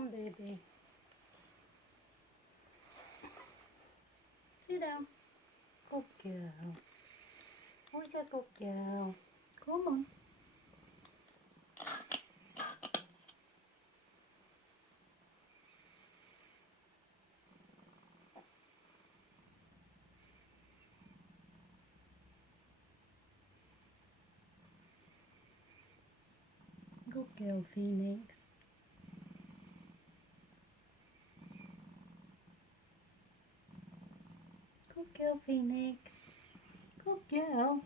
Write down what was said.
on, baby. Sit down. Good girl. Who's a good girl? Come on. Good girl, Phoenix. Good girl, Phoenix. Good girl.